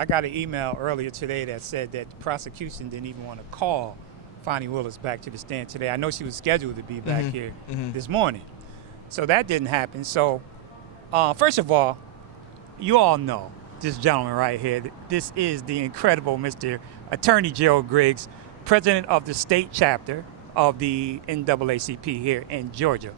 I got an email earlier today that said that the prosecution didn't even want to call Fani Willis back to the stand today. I know she was scheduled to be back here this morning. So that didn't happen. So first of all, you all know this gentleman right here. This is the incredible Mr. Attorney Gerald Griggs, president of the state chapter of the NAACP here in Georgia.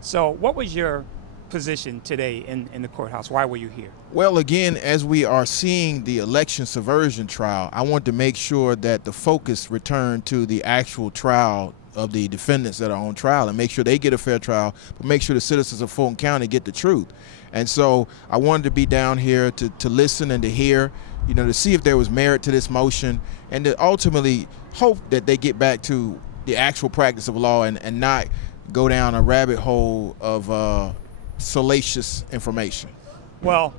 So what was your position today in the courthouse? Why were you here? Well, again, as we are seeing the election subversion trial, I want to make sure that the focus returned to the actual trial of the defendants that are on trial and make sure they get a fair trial, but make sure the citizens of Fulton County get the truth. And so I wanted to be down here to listen and to hear, to see if there was merit to this motion and to ultimately hope that they get back to the actual practice of law and not go down a rabbit hole of salacious information. Well,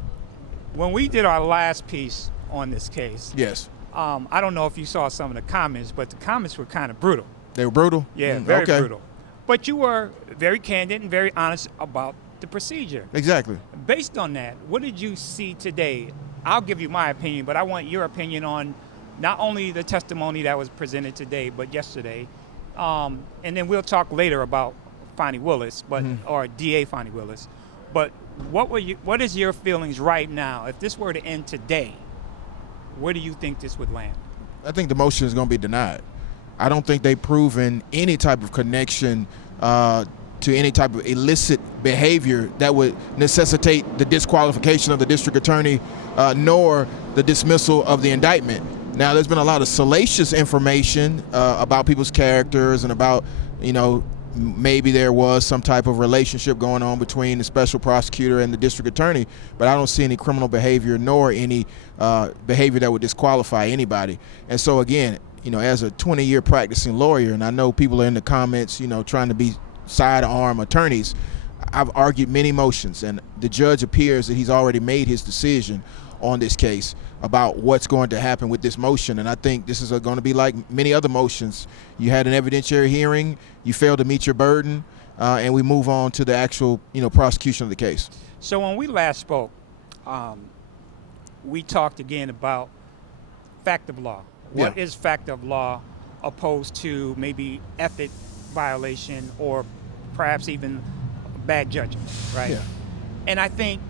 when we did our last piece on this case, yes, I don't know if you saw some of the comments, but the comments were kind of brutal. They were brutal? Yeah, very okay. brutal. But you were very candid and very honest about the procedure. Exactly. Based on that, what did you see today? I'll give you my opinion, but I want your opinion on not only the testimony that was presented today, but yesterday. And then we'll talk later about Fani Willis, or DA Fani Willis. But what is your feelings right now? If this were to end today, where do you think this would land? I think the motion is going to be denied. I don't think they've proven any type of connection to any type of illicit behavior that would necessitate the disqualification of the district attorney, nor the dismissal of the indictment. Now, there's been a lot of salacious information about people's characters and about, maybe there was some type of relationship going on between the special prosecutor and the district attorney, but I don't see any criminal behavior nor any behavior that would disqualify anybody. And so again, as a 20-year practicing lawyer, and I know people are in the comments, trying to be sidearm attorneys, I've argued many motions, and the judge appears that he's already made his decision on this case about what's going to happen with this motion. And I think this is going to be like many other motions. You had an evidentiary hearing, you failed to meet your burden, and we move on to the actual, prosecution of the case. So when we last spoke, we talked again about fact of law. What is fact of law opposed to maybe ethic violation or perhaps even bad judgment, right? Yeah. And I think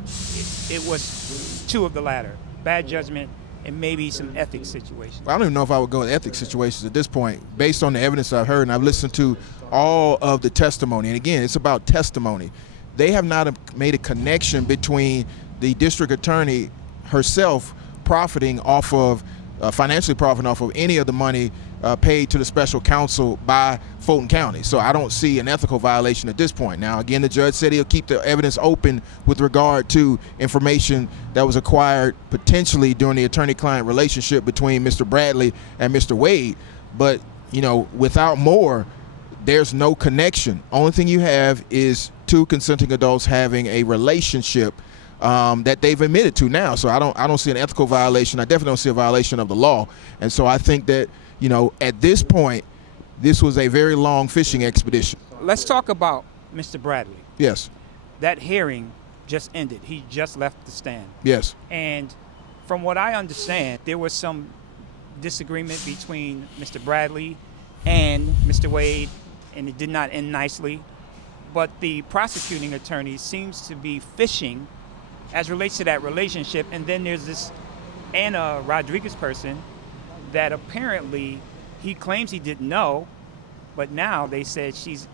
it was two of the latter, bad judgment and maybe some ethics situations. I don't even know if I would go with ethics situations at this point, based on the evidence I've heard, and I've listened to all of the testimony. And again, it's about testimony. They have not made a connection between the district attorney herself profiting off of, financially profiting off of any of the money paid to the special counsel by Fulton County. So I don't see an ethical violation at this point. Now, again, the judge said he'll keep the evidence open with regard to information that was acquired potentially during the attorney-client relationship between Mr. Bradley and Mr. Wade. But, without more, there's no connection. Only thing you have is two consenting adults having a relationship that they've admitted to now. So I don't see an ethical violation. I definitely don't see a violation of the law. And so I think that, at this point, this was a very long fishing expedition. Let's talk about Mr. Bradley. Yes. That hearing just ended. He just left the stand. Yes. And from what I understand, there was some disagreement between Mr. Bradley and Mr. Wade, and it did not end nicely. But the prosecuting attorney seems to be fishing as relates to that relationship. And then there's this Anna Rodriguez person that apparently he claims he didn't know, but now they said she's,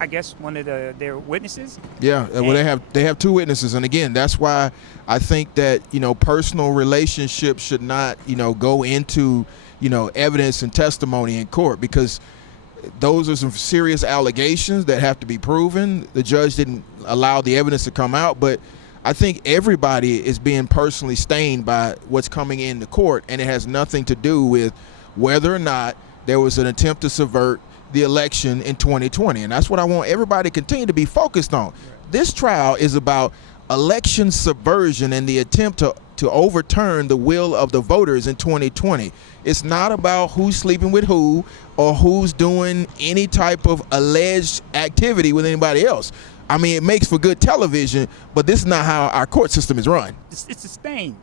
I guess, one of their witnesses. Yeah, well, they have two witnesses, and again, that's why I think that personal relationships should not go into evidence and testimony in court, because those are some serious allegations that have to be proven. The judge didn't allow the evidence to come out, but I think everybody is being personally stained by what's coming into court, and it has nothing to do with whether or not there was an attempt to subvert the election in 2020. And that's what I want everybody to continue to be focused on. This trial is about election subversion and the attempt to overturn the will of the voters in 2020. It's not about who's sleeping with who or who's doing any type of alleged activity with anybody else. I mean, it makes for good television, but this is not how our court system is run. It's a stain.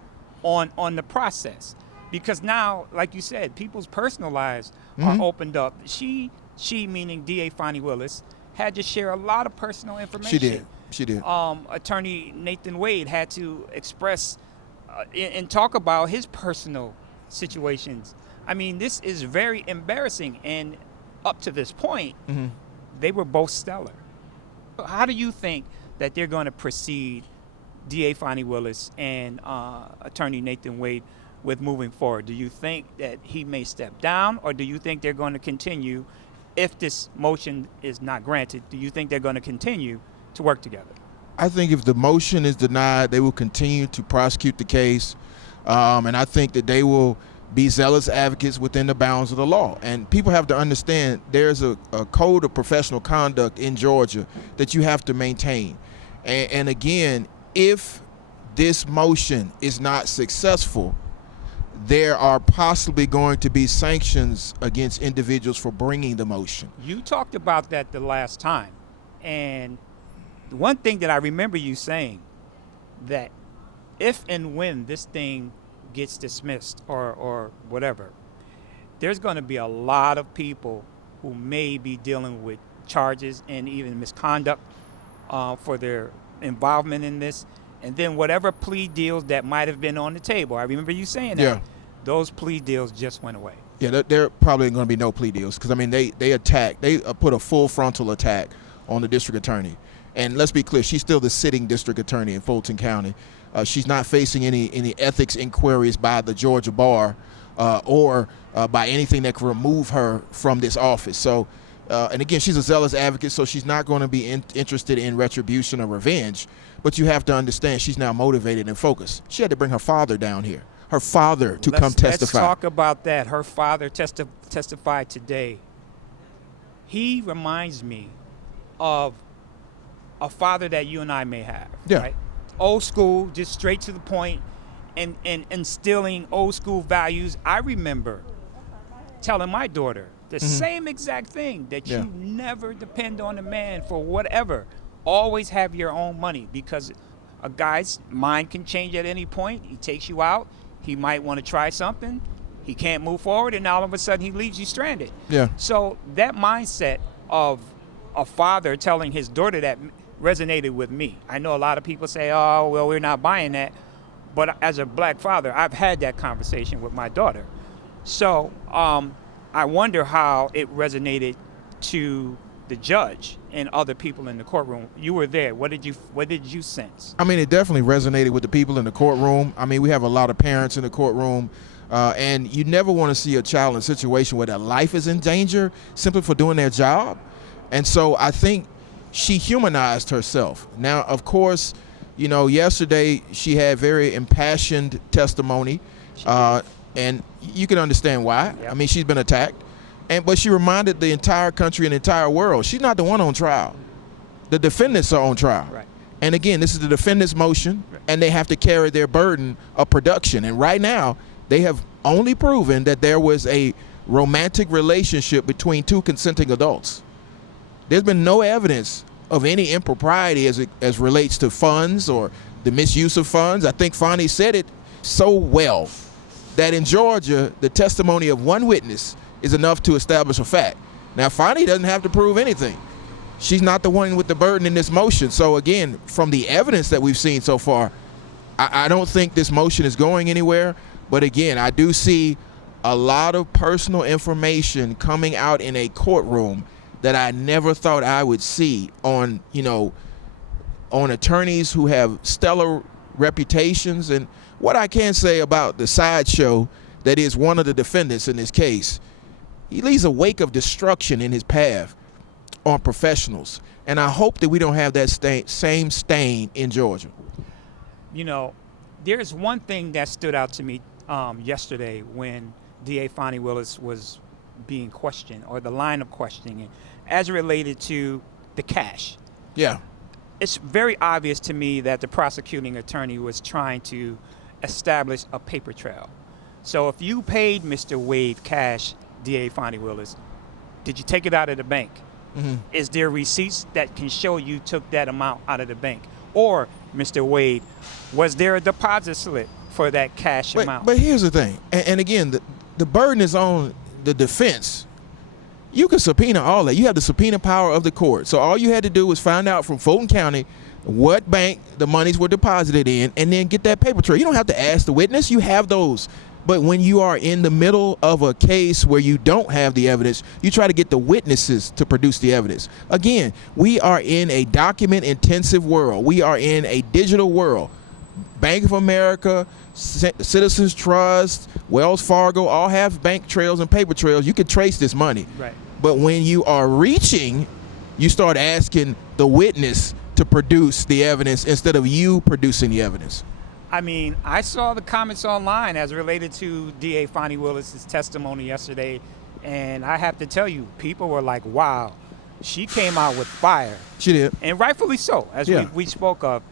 on the process, because now, like you said, people's personal lives are opened up. She meaning DA Fani Willis had to share a lot of personal information. She did. Attorney Nathan Wade had to express and talk about his personal situations. I mean, this is very embarrassing, and up to this point, they were both stellar. How do you think that they're going to proceed, DA Fani Willis and Attorney Nathan Wade, with moving forward? Do you think that he may step down, or do you think they're going to continue, if this motion is not granted, do you think they're going to continue to work together? I think if the motion is denied, they will continue to prosecute the case, and I think that they will be zealous advocates within the bounds of the law. And people have to understand there's a code of professional conduct in Georgia that you have to maintain. And again, if this motion is not successful, there are possibly going to be sanctions against individuals for bringing the motion. You talked about that the last time, and the one thing that I remember you saying, that if and when this thing gets dismissed or whatever, there's going to be a lot of people who may be dealing with charges and even misconduct for their involvement in this. And then whatever plea deals that might have been on the table, I remember you saying that, those plea deals just went away. Yeah, there probably going to be no plea deals, because I mean they put a full frontal attack on the district attorney. And let's be clear, she's still the sitting district attorney in Fulton County. She's not facing any ethics inquiries by the Georgia bar or by anything that could remove her from this office. So, and again, she's a zealous advocate, so she's not going to be interested in retribution or revenge. But you have to understand, she's now motivated and focused. She had to bring her father down here, her father, to come testify. Let's talk about that. Her father testified today. He reminds me of a father that you and I may have. Yeah. Right? Old school, just straight to the point, and instilling old school values. I remember telling my daughter the same exact thing, that you never depend on a man for whatever. Always have your own money, because a guy's mind can change at any point. He takes you out. He might want to try something. He can't move forward, and all of a sudden he leaves you stranded. Yeah. So that mindset of a father telling his daughter that resonated with me. I know a lot of people say, oh, well, we're not buying that. But as a black father, I've had that conversation with my daughter. So I wonder how it resonated to the judge and other people in the courtroom. You were there. What did you sense? I mean, it definitely resonated with the people in the courtroom. I mean, we have a lot of parents in the courtroom, and you never want to see a child in a situation where their life is in danger simply for doing their job. And so I think she humanized herself. Now, of course, you know, yesterday she had very impassioned testimony, and you can understand why. Yep. I mean, she's been attacked. But she reminded the entire country and the entire world, she's not the one on trial. The defendants are on trial. Right. And again, this is the defendant's motion, and they have to carry their burden of production. And right now, they have only proven that there was a romantic relationship between two consenting adults. There's been no evidence of any impropriety as relates to funds or the misuse of funds. I think Fani said it so well that in Georgia, the testimony of one witness is enough to establish a fact. Now, Fani doesn't have to prove anything. She's not the one with the burden in this motion. So again, from the evidence that we've seen so far, I don't think this motion is going anywhere. But again, I do see a lot of personal information coming out in a courtroom that I never thought I would see on attorneys who have stellar reputations. And what I can say about the sideshow that is one of the defendants in this case, he leaves a wake of destruction in his path on professionals. And I hope that we don't have that same stain in Georgia. You know, there's one thing that stood out to me yesterday when DA Fani Willis was being questioned, or the line of questioning, as related to the cash. Yeah. It's very obvious to me that the prosecuting attorney was trying to establish a paper trail. So if you paid Mr. Wade cash, DA Fani Willis, did you take it out of the bank? Mm-hmm. Is there receipts that can show you took that amount out of the bank? Or, Mr. Wade, was there a deposit slip for that cash amount. But here's the thing, and again, the burden is on the defense. You can subpoena all that. You have the subpoena power of the court. So all you had to do was find out from Fulton County what bank the monies were deposited in, and then get that paper trail. You don't have to ask the witness. You have those. But when you are in the middle of a case where you don't have the evidence, you try to get the witnesses to produce the evidence. Again, we are in a document-intensive world. We are in a digital world. Bank of America, Citizens Trust, Wells Fargo all have bank trails and paper trails. You can trace this money. Right. But when you are reaching, you start asking the witness to produce the evidence instead of you producing the evidence. I mean, I saw the comments online as related to DA Fani Willis' testimony yesterday, and I have to tell you, people were like, wow, she came out with fire. She did. And rightfully so, as Yeah. we spoke of.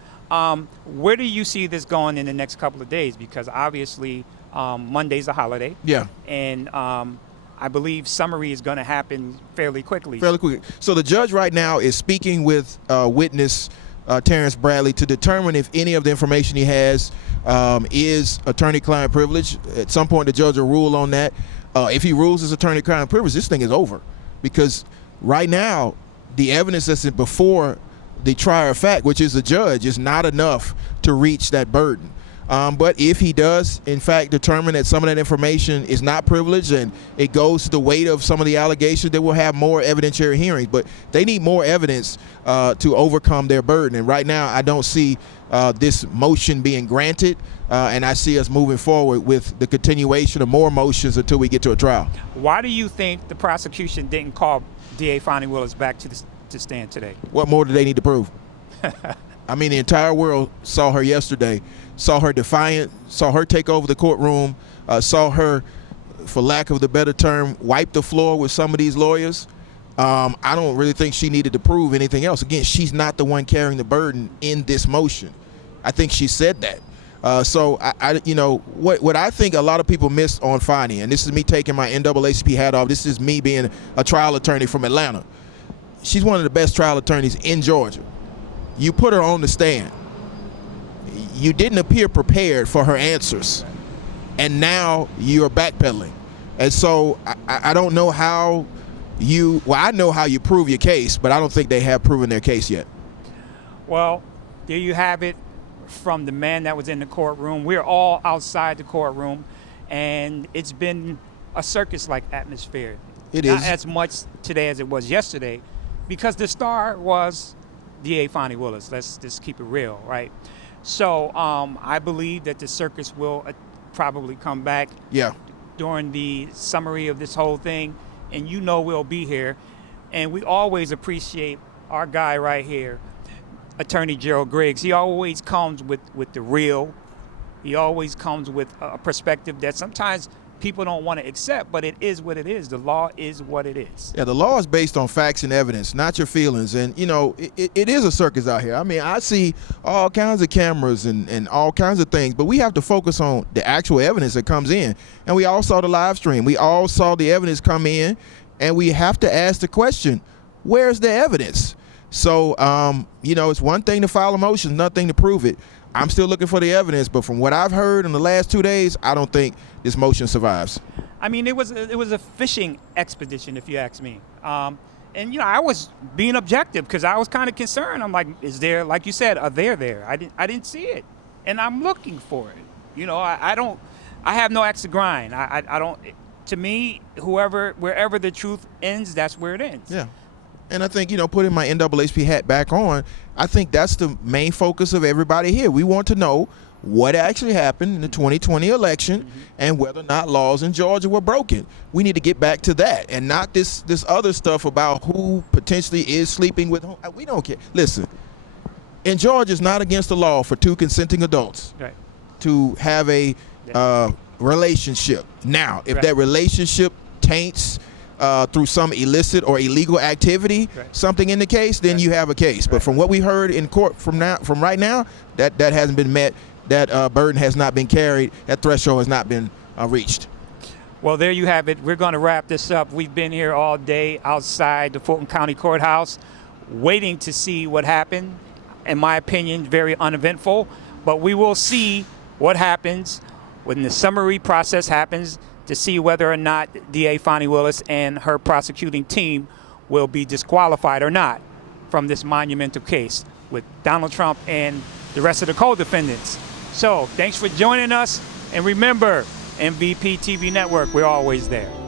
Where do you see this going in the next couple of days? Because obviously Monday's a holiday. Yeah. And I believe summary is going to happen fairly quickly. Fairly quickly. So the judge right now is speaking with witness Terrence Bradley to determine if any of the information he has is attorney-client privilege. At some point, the judge will rule on that. If he rules as attorney-client privilege, this thing is over. Because right now, the evidence that's before the trier of fact, which is the judge, is not enough to reach that burden. But if he does, in fact, determine that some of that information is not privileged and it goes to the weight of some of the allegations, they will have more evidentiary hearings. But they need more evidence to overcome their burden. And right now, I don't see this motion being granted, and I see us moving forward with the continuation of more motions until we get to a trial. Why do you think the prosecution didn't call DA Fani Willis back to stand today? What more do they need to prove? I mean, the entire world saw her yesterday, saw her defiant, saw her take over the courtroom, saw her, for lack of the better term, wipe the floor with some of these lawyers. I don't really think she needed to prove anything else. Again, she's not the one carrying the burden in this motion. I think she said that. So what I think a lot of people miss on Fani, and this is me taking my NAACP hat off. This is me being a trial attorney from Atlanta. She's one of the best trial attorneys in Georgia. You put her on the stand. You didn't appear prepared for her answers, and now you're backpedaling. And so I don't know how I know how you prove your case, but I don't think they have proven their case yet. Well, there you have it from the man that was in the courtroom. We're all outside the courtroom, and it's been a circus-like atmosphere. It Not is. as much today as it was yesterday, because the star was DA Fani Willis. Let's just keep it real, right? So I believe that the circus will probably come back during the summary of this whole thing, and we'll be here. And we always appreciate our guy right here, Attorney Gerald Griggs. He always comes with the real. He always comes with a perspective that sometimes people don't want to accept, but it is what it is. The law is what it is. Yeah, the law is based on facts and evidence, not your feelings. And, it is a circus out here. I mean, I see all kinds of cameras and all kinds of things, but we have to focus on the actual evidence that comes in. And we all saw the live stream. We all saw the evidence come in, and we have to ask the question, where's the evidence? So, it's one thing to file a motion, another thing to prove it. I'm still looking for the evidence, but from what I've heard in the last 2 days, I don't think this motion survives. I mean, it was a fishing expedition, if you ask me. And I was being objective because I was kind of concerned. I'm like, is there, like you said, are they there? I didn't see it, and I'm looking for it. I have no axe to grind. I don't. To me, wherever the truth ends, that's where it ends. Yeah. And I think, putting my NAACP hat back on, I think that's the main focus of everybody here. We want to know what actually happened in the 2020 election and whether or not laws in Georgia were broken. We need to get back to that and not this other stuff about who potentially is sleeping with whom. We don't care. Listen, in Georgia, it's not against the law for two consenting adults to have a relationship. Now, if that relationship taints through some illicit or illegal activity, something in the case, then you have a case. But from what we heard in court from right now, that hasn't been met. That burden has not been carried. That threshold has not been reached. Well, there you have it. We're going to wrap this up. We've been here all day outside the Fulton County Courthouse waiting to see what happened. In my opinion, very uneventful. But we will see what happens when the summary process happens to see whether or not DA Fani Willis and her prosecuting team will be disqualified or not from this monumental case with Donald Trump and the rest of the co-defendants. So thanks for joining us, and remember, MVP TV Network, we're always there.